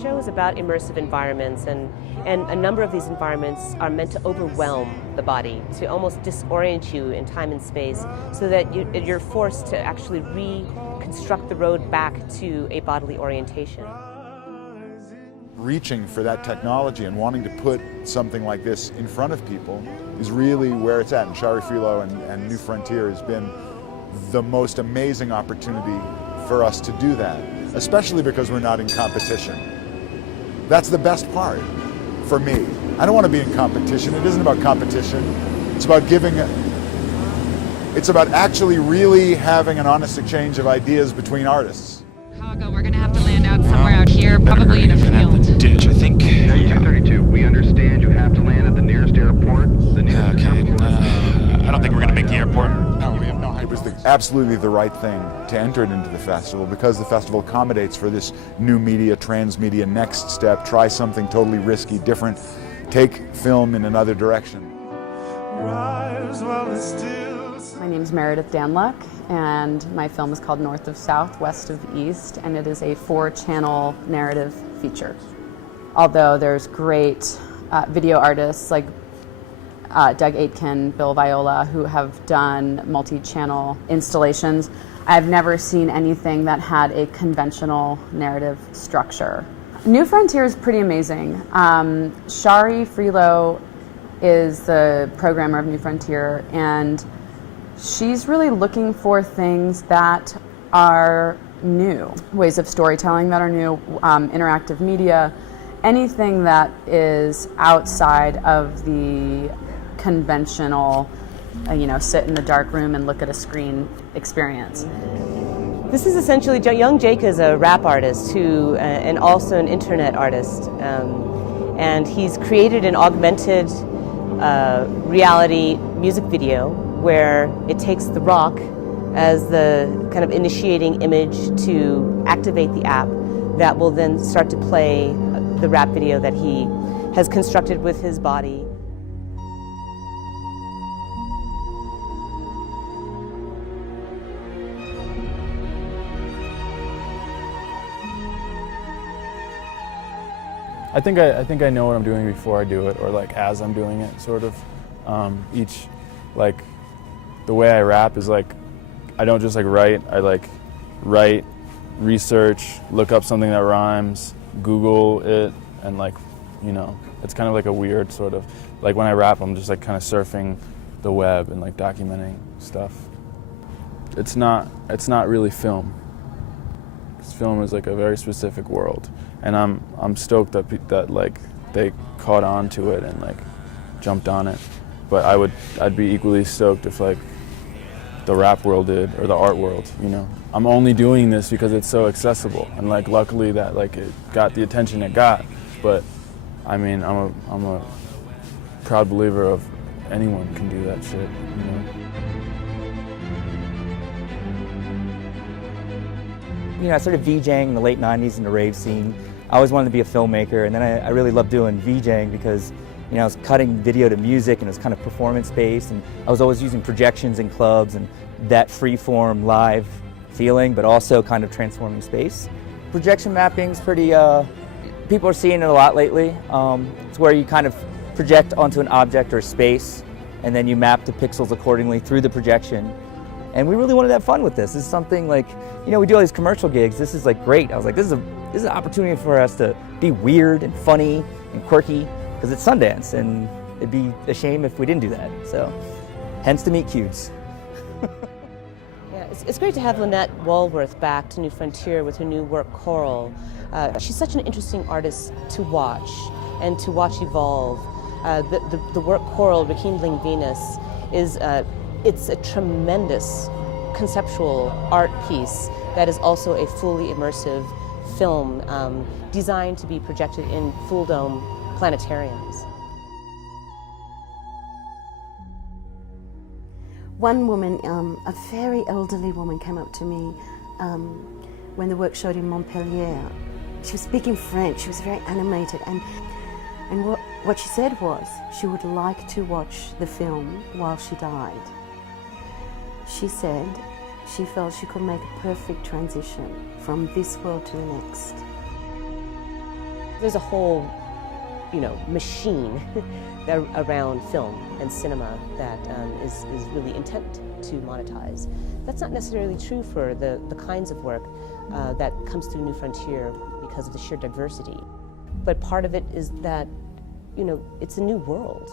show is about immersive environments, and a number of these environments are meant to overwhelm the body, to almost disorient you in time and space, so that you're forced to actually reconstruct the road back to a bodily orientation. Reaching for that technology and wanting to put something like this in front of people is really where it's at. And Shari Frilo and New Frontier has been the most amazing opportunity for us to do that, especially because we're not in competition. That's the best part for me. I don't want to be in competition. It isn't about competition. It's about it's about actually really having an honest exchange of ideas between artists. Chicago, we're going to have to land out somewhere out here, probably in a field. Ditch, I think. U-232, we understand you have to land at the nearest airport. I don't think we're going to make the airport. No, we have no idea. It was absolutely the right thing to enter it into the festival, because the festival accommodates for this new media, transmedia next step, try something totally risky, different, take film in another direction. My name's Meredith Danluck, and my film is called North of South, West of East, and it is a 4-channel narrative feature. Although there's great video artists like Doug Aitken, Bill Viola, who have done multi-channel installations, I've never seen anything that had a conventional narrative structure. New Frontier is pretty amazing. Shari Frilo is the programmer of New Frontier, and she's really looking for things that are new, ways of storytelling that are new, interactive media, anything that is outside of the conventional, sit in the dark room and look at a screen experience. This is essentially, young Jake is a rap artist who, and also an internet artist, and he's created an augmented reality music video where it takes the rock as the kind of initiating image to activate the app that will then start to play the rap video that he has constructed with his body. I think I know what I'm doing before I do it, or like as I'm doing it, sort of. The way I rap is like, I don't just like write, I like write, research, look up something that rhymes, Google it, and like, it's kind of like a weird sort of, like when I rap, I'm just like kind of surfing the web and like documenting stuff. It's not really film. 'Cause film is like a very specific world. And I'm stoked that like they caught on to it and like jumped on it. But I'd be equally stoked if like the rap world did, or the art world, I'm only doing this because it's so accessible, and like luckily that like it got the attention it got. But I mean, I'm a proud believer of anyone can do that shit, I started VJing in the late 90s in the rave scene. I always wanted to be a filmmaker, and then I really loved doing VJing because I was cutting video to music, and it was kind of performance-based, and I was always using projections in clubs and that free-form live feeling, but also kind of transforming space. Projection mapping's pretty, people are seeing it a lot lately. It's where you kind of project onto an object or space, and then you map the pixels accordingly through the projection. And we really wanted to have fun with this. This is something like, we do all these commercial gigs. This is like great. I was like, this is an opportunity for us to be weird and funny and quirky, because it's Sundance, and it'd be a shame if we didn't do that. So, hence the meet cutes. Yeah, it's great to have Lynette Walworth back to New Frontier with her new work, Coral. She's such an interesting artist to watch, and to watch evolve. The work Coral, Rekindling Venus, it's a tremendous conceptual art piece that is also a fully immersive film designed to be projected in full dome planetariums. One woman, a very elderly woman, came up to me when the work showed in Montpellier. She was speaking French, she was very animated, and what she said was she would like to watch the film while she died. She said she felt she could make a perfect transition from this world to the next. There's a whole, machine around film and cinema that is really intent to monetize. That's not necessarily true for the kinds of work that comes through New Frontier because of the sheer diversity. But part of it is that, it's a new world.